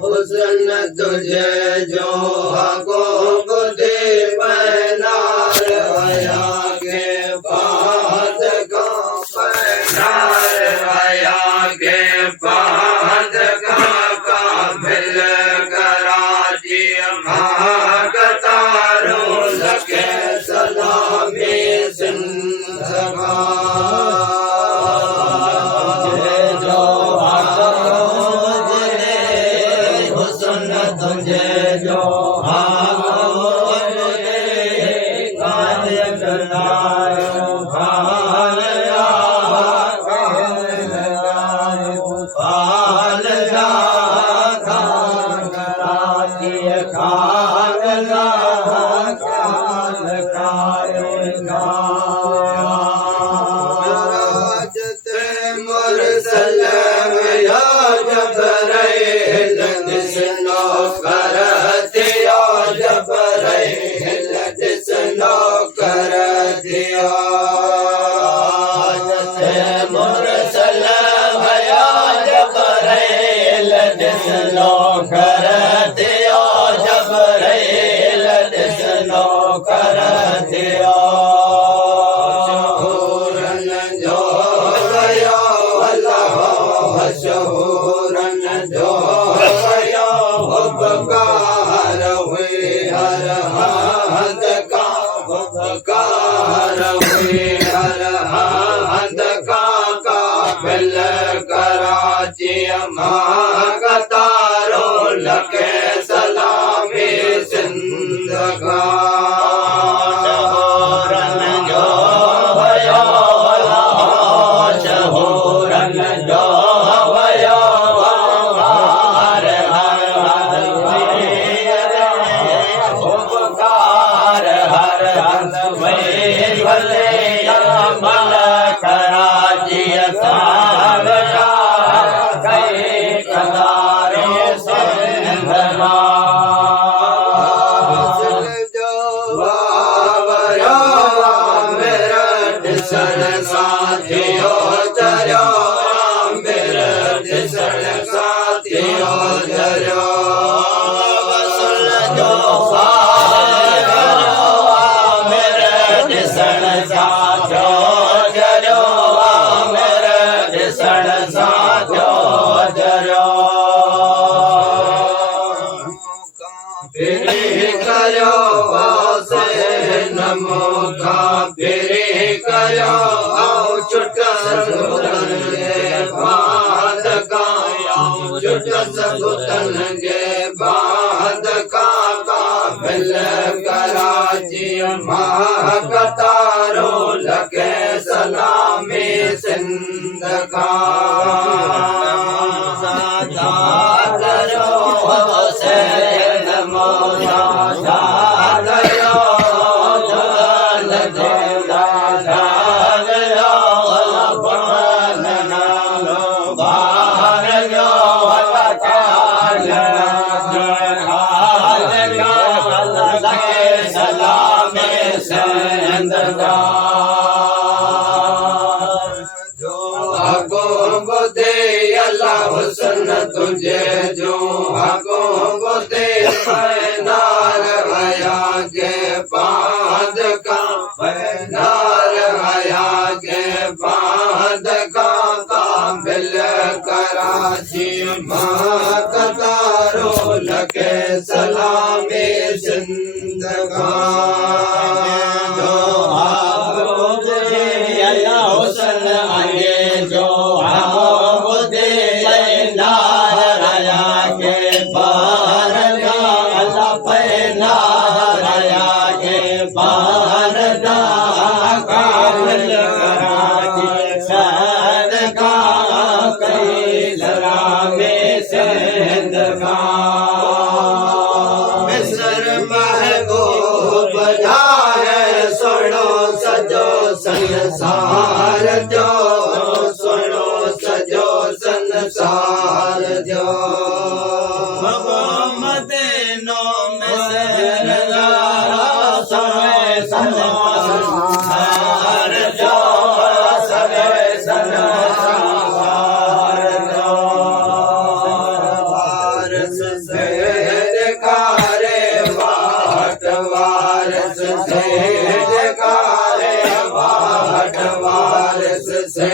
हुस्न तुझे जो हको बुद्धि पहनार हया के बाद का पहनार हया के बाद का काबिल कराची कतारों लगे सलामी जिंदगा कतारों लगे सलामी जिंदगा शहूरन जो भयो शहूरन जो भयो हर हर उपकार हर हर भले मल कराची कराची कतारों लगे सलामी सिंध साधा करो हुसैन मौला साधयो जल देला साधयो बन नालो बारयो सलामे सिंदगार जो आगो बुदे अल्लाह हुस्न तुझे जो आगो बुदे नार हया के बाद का नार हया के बाद का काबिल कराची माँ कतारो लगे सलामे जिंदगान जो आगो बुदे अल्लाह हुस्न आगे जो आगो बुदे नार हया के बाद का अल्लाह पे नार हया के बाद का काबिल कराची सदका कई सलामे सिंदगान मिस्र महबूब जाए सुनो सजो संसार जो सुनो सजो संसार जो मदीनो मिस्र समय संसार जो समय संसार जो वारस से जकारे बाट वारस से जकारे बाट वारस से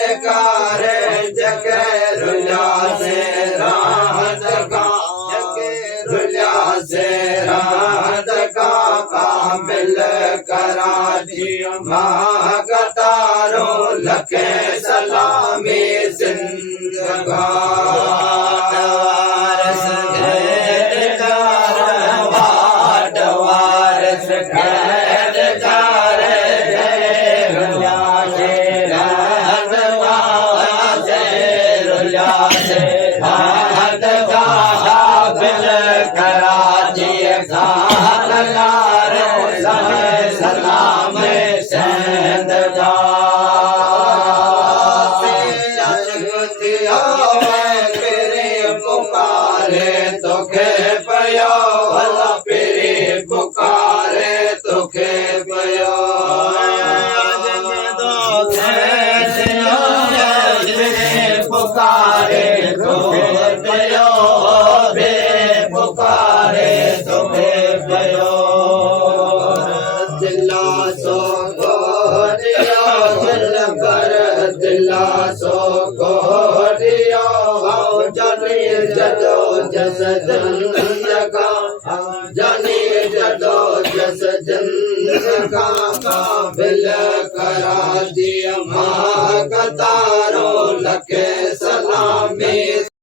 जकारे जगे रुला से राहत का जगे रुला से राहत का काबिल कराची माँ कतारो लखे सलामी जिंदगान वारस बाट वारस कराची सलाम पुकारे तोखे पयो भला पेरे पुकारे तोखे पयो पुकारे तोखे पयो बे पुकारे तोखे पयो दिला सो गोडियो दिल कर दिला सो गोडियो जानी जदो जस जिंदगा जानी जदो जस जिंदगा काबिल कराची माँ कतारो लखे सलामी